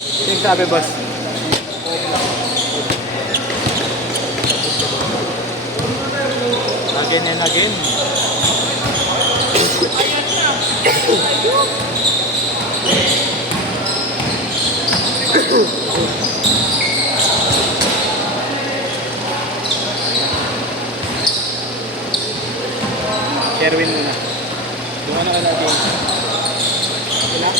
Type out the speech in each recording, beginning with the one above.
Yung sabi, boss. Again and again. Sherwin muna. Doon na ka na, James. Wala?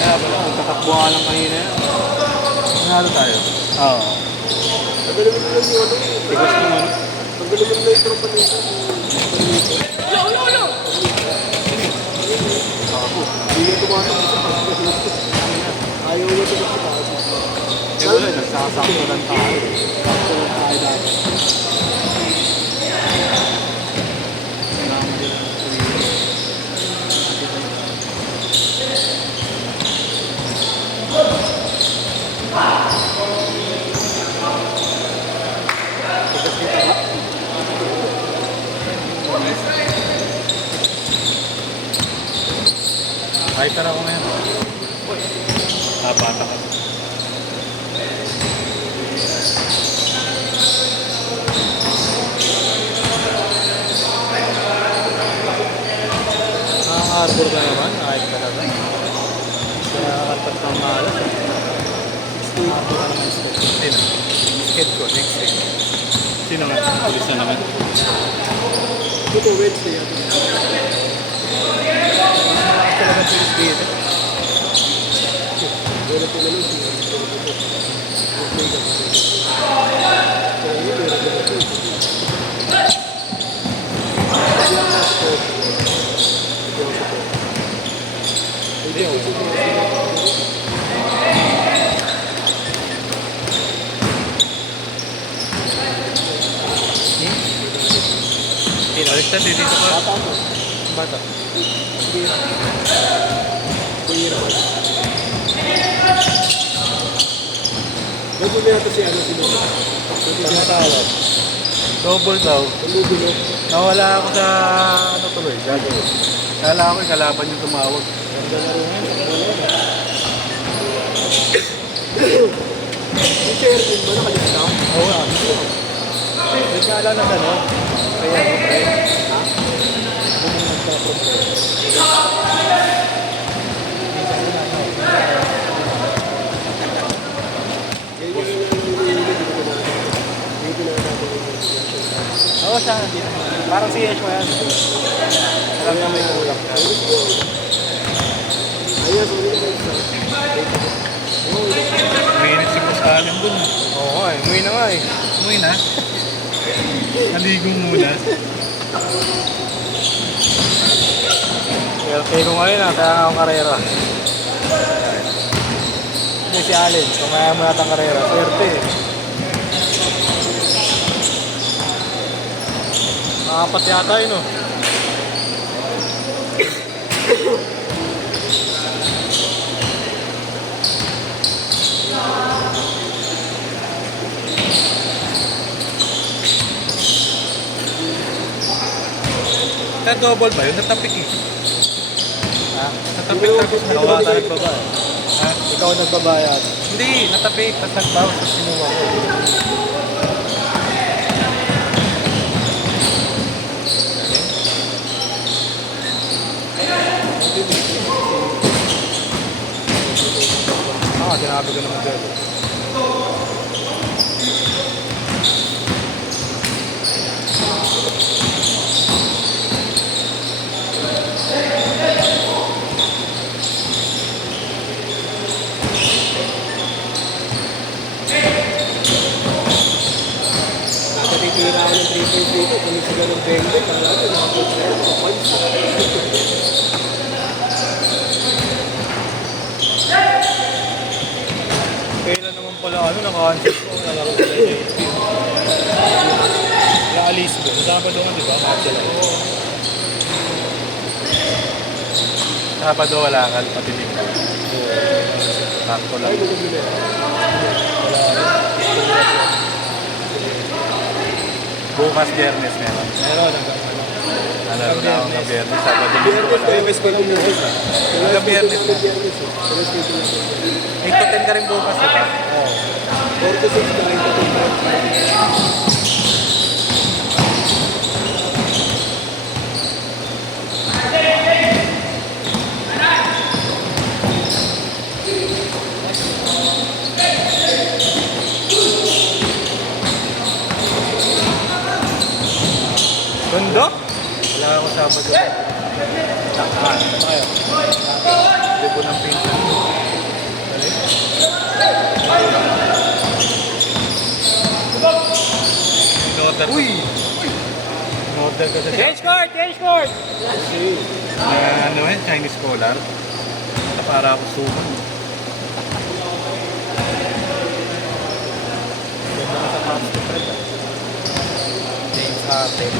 Kaya pala, magtatakbo nga lang kanina yan. Nanalo tayo? Oo. Nagalamin lang yung ano. Tigas naman. Nagalamin lang yung tropa nito. Ulo! Ako. Hindi yung tumatakbo sa pagkakas. Ayaw niya ito sa pagkakas. Eh wala, nagsasakto lang tayo. Sakto lang tayo dati. Kahit tara ko ngayon. Bata ka. Nakaka-arbor ka naman, kahit talaga. Nakaka-karpat ng malas. Arbor ka naman skate. Sino? Skate ko, next week. Sino nga? Pulis na naman. Ito Wednesday yan. Talaga pulis dito. Wala po naman siya. Hindi ako. Sino? Alistan dito ka? Bata mo. Bata. Kuya naman. Naguli natin si ano sino. Tumatawag. Double daw. Nagugulo. Nawala ako sa ano tuloy, gagawin. Kala ko yung kalaban yung tumawag. Ganda na rin yan. Yung chairman ba nakalista? Oo nga. Hindi ka alam na gano'n. Kaya ako, pre. Ha? Kung nagka-problem. Oo, siya. Parang si Yesh mo yan. Alam na may kulang ka. Ayun, sorry na isa. Mainit si Boss Alan dun. Oo nga eh. Umuwi na nga eh. Umuwi na? Naligo muna. Swerte ko ngayon ah. Kaya nga akong karera. Hindi si Allen. Kumaya mo natin karera. Swerte eh. Nakapat yata yun oh. Double ba yun? Natapik eh. Ha? Natapik tapos nagawa tayo nagbabayad. Ha? Ikaw nagbabayad? Hindi, natapik. Tapos nagbawa sa sinuwa ko. Sinabi ko naman dyan. Natitira ako ng 3.3 dito. Kung sila ng 20, kala ko nakapot na yun. Kailan naman pala naka-cancel ko, nalaro sa JP. Naka-alis ko. Sabado nga, di ba? Cancel ako. Sabado wala ka, patinig ka. Sakto lang. Bukas biyernes meron. Meron, hanggang ano. Laro na ako ng biyernes, Sabado, Linggo Biyernes, wala. Biyernes pa lang bukas. Hanggang Biyernes na. Biyernes eh. Pero schedule lang po. 8 to 10 ka rin bukas, diba? Oo. 4 to 6 to 9 to 10. Rondo? Wala ako Sabado. Takaan. Tayo. Libo ng pinsan. Balik. In-order ko. In-order ko sa Change court! Change court! ano yun, Chinese collar. Para ako suman. Ganda ka sa pants ko, Fred. James Harden.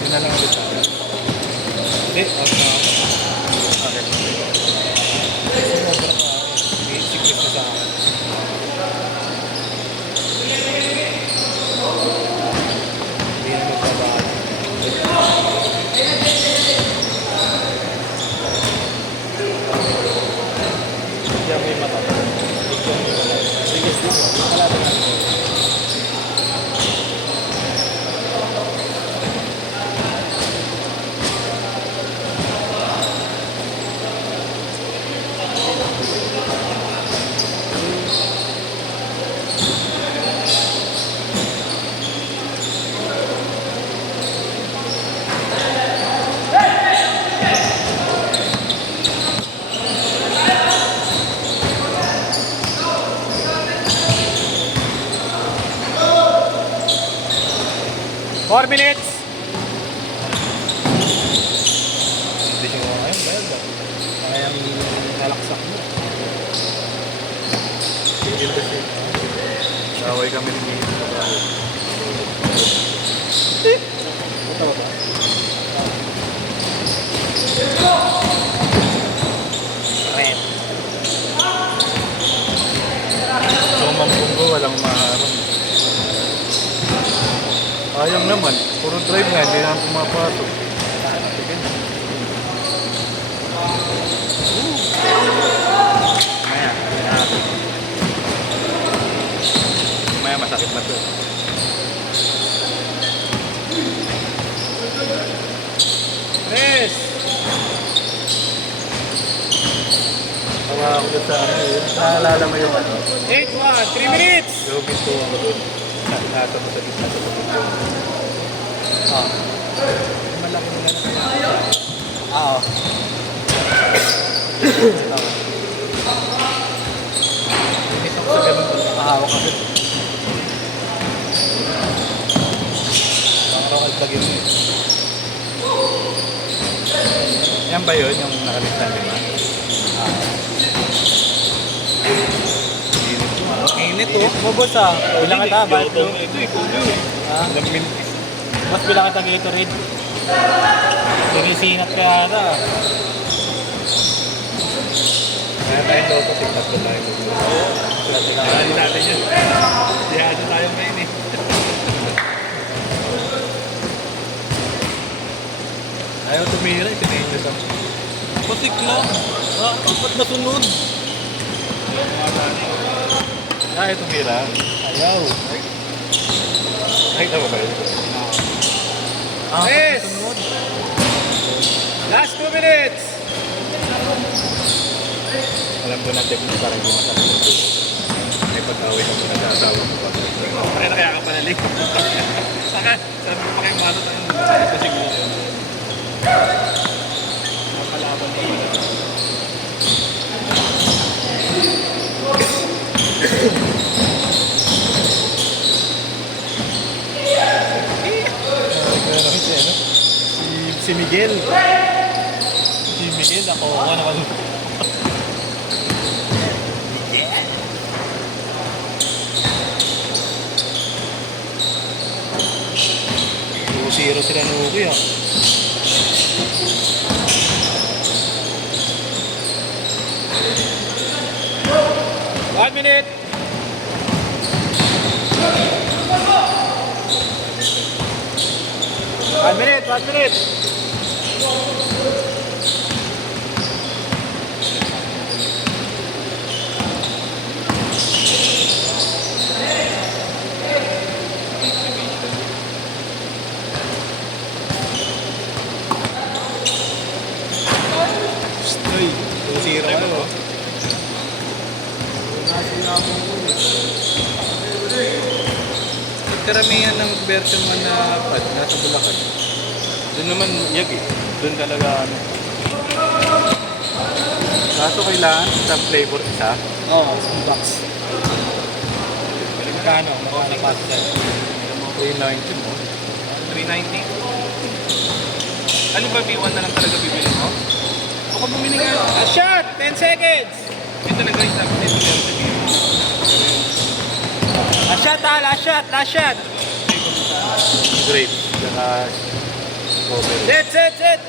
Yun na lang ulit sa akin. Hindi, out na ako. Okay. Sumobra pa ako. May secret na sa akin. Hindi na magbabago. Hindi may mata. Ito may mata. Biggest din. Wala na lang. Four minutes! Hindi siya ayun, bayad ba? Kayang kalaksak mo. Tigil kasi. Away kami ng Mino sa bahay. Ito ba? Red. Sumang bunggo, walang maharang. Ayang naman. Puro drive nga, hindi na pumapasok. Maya, maya masakit na to. Tres! Tawa ako doon sa ano yun. Naalala mo yung ano? 8-1, 3 minutes! Gawin to ako doon. Nasa mo sa gitna sa pagkakas. Ah. Malaki nila na Oo. Inis ako sa ganun. Nakahawak kasi. Parang rocket lagi mo eh. Yan ba yun? Yung nakalit na lima? Init oh. Mabos ah. Bilang kita, bakit Ito, no? ito. Ha? Ilang minutes. Mas bilang kita Gatorade. Sinisingat ka yata. Kaya tayo daw ito, tingkat ko tayo. Hindi natin yun. Dihado tayo ngayon eh. Ayaw tumira, itinigil sa Patik lang. Ah, ba't nasunod? ayaw tumira. Ayaw. Nakita mo ba yun? Yes! sunod. Last 2 minutes! Alam ko na technique para hindi masakit. May pag-away ka muna sa asawa mo. Kaya na kaya ka panalik. Saka, sabi ko pa kayong matot ang ito siguro yun. Napalaban na yun. Si Miguel. Si Miguel, ako naman. Zero sila ng Uki ah. One minute! One minute, 1 minute! Uy, 2-0 kayo. Karamihan ng version man na pad, nasa Bulacan. Doon naman, yag eh. Doon talaga ano. Kaso kailangan isang flavor isa. Oo, box. Magkano? Magkano pa sa 390 mo. 390. Ano ba, B1 na lang talaga bibili mo? Baka bumili nga. A shot! 10 seconds! Ito na guys, sabi nito yan sa B1. Last shot ha, last shot, last shot! Grape. Saka strawberry. Set!